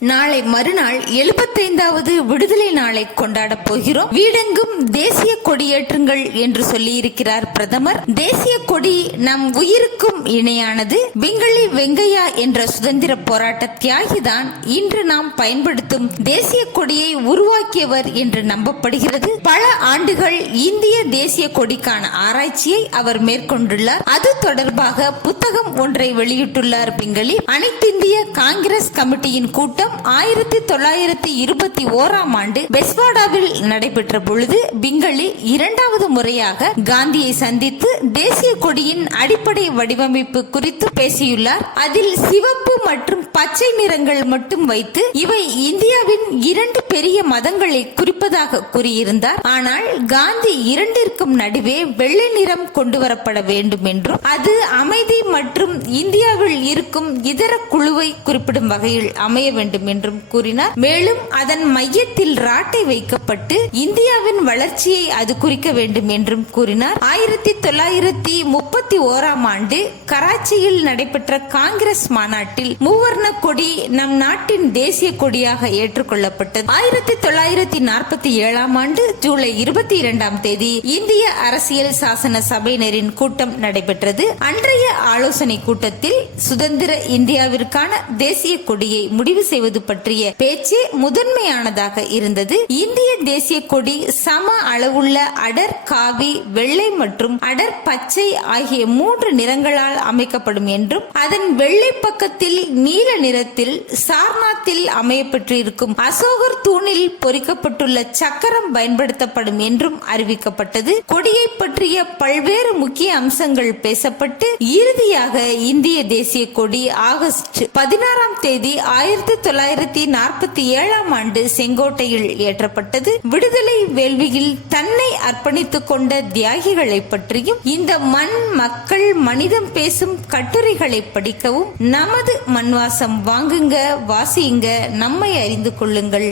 நாளை மறுநாள் 75வது விடுதலை நாளை கொண்டாட போகிறோம். வீடெங்கும் தேசிய கொடியேற்றுங்கள் என்று சொல்லியிருக்கிறார் பிரதமர். தேசிய கொடி நம் உயிருக்கும் இணையானது. பிங்களி வெங்கையா என்ற சுதந்திர போராட்ட தியாகிதான் இன்று நாம் பயன்படுத்தும் தேசிய கொடியை உருவாக்கியவர் என்று நம்பப்படுகிறது. பல ஆண்டுகள் இந்திய தேசிய கொடிக்கான ஆராய்ச்சியை அவர் மேற்கொண்டுள்ளார். அது தொடர்பாக புத்தகம் ஒன்றை வெளியிட்டுள்ளார் பிங்களி. அனைத்திந்திய காங்கிரஸ் கமிட்டியின் கூட்டம் 1921ஆம் ஆண்டு பெஸ்வாடாவில் நடைபெற்ற பொழுது பிங்களி இரண்டாவது முறையாக காந்தியை சந்தித்து தேசிய கொடியின் அடிப்படை வடிவமைப்பு குறித்து பேசியுள்ளார். அதில் சிவப்பு மற்றும் பச்சை நிறங்கள் மட்டும் வைத்து இவை இந்தியாவின் இரண்டு பெரிய மதங்களை குறிப்பதாக கூறியிருந்தார். ஆனால் காந்தி இரண்டிற்கும் நடுவே வெள்ளை நிறம் கொண்டு வரப்பட வேண்டும் என்றும் அது அமைதி மற்றும் இந்தியாவில் இருக்கும் இதர குழுவை குறிப்பிடும் வகையில் அமைய வேண்டும் என்றும் கூறினார். மேலும் அதன் மையத்தில் ராட்டை வைக்கப்பட்டு இந்தியாவின் வளர்ச்சியை அது குறிக்க வேண்டும் என்றும் கூறினார். 1931ஆம் ஆண்டு கராச்சியில் நடைபெற்ற காங்கிரஸ் மாநாட்டில் மூவர்ண கொடி நம் நாட்டின் தேசிய கொடியாக ஏற்றுக்கொள்ளப்பட்டது. 1947ஆம் ஆண்டு ஜூலை 22ஆம் தேதி இந்திய அரசியல் சாசன சபையினரின் கூட்டம் நடைபெற்றது. அன்றைய ஆலோசனை கூட்டத்தில் சுதந்திர இந்தியாவிற்கான தேசிய கொடியை முடிவு செய்வது பற்றிய பேச்சு முதன்மையானதாக இருந்தது. இந்திய தேசிய கொடி சம அளவுள்ள அடர் காவி, வெள்ளை மற்றும் அடர் பச்சை ஆகிய 3 நிறங்களால் அமைக்கப்படும் என்றும் அதன் வெள்ளை பக்கத்தில் நீல நிறத்தில் சார்நாத்தில் அமையப்பட்டிருக்கும் அசோகர் தூணில் பொறிக்கப்பட்டுள்ள சக்கரம் பயன்படுத்தப்படும் என்றும் அறிவிக்கப்பட்டது. கொடியை பற்றிய பல்வேறு முக்கிய அம்சங்கள் பேசப்பட்டு இறுதியாக இந்திய தேசிய கொடி ஆகஸ்ட் 16ஆம் தேதி 1947ஆம் ஆண்டு செங்கோட்டையில் ஏற்றப்பட்டது. விடுதலை வேள்வியில் தன்னை அர்ப்பணித்துக் கொண்ட தியாகிகளை பற்றியும் இந்த மண் மக்கள் மனிதம் பேசும் கட்டுரைகளை படிக்கவும் நமது மண்வாசம் வாங்குங்க, வாசியுங்க, நம்மை அறிந்து கொள்ளுங்கள்.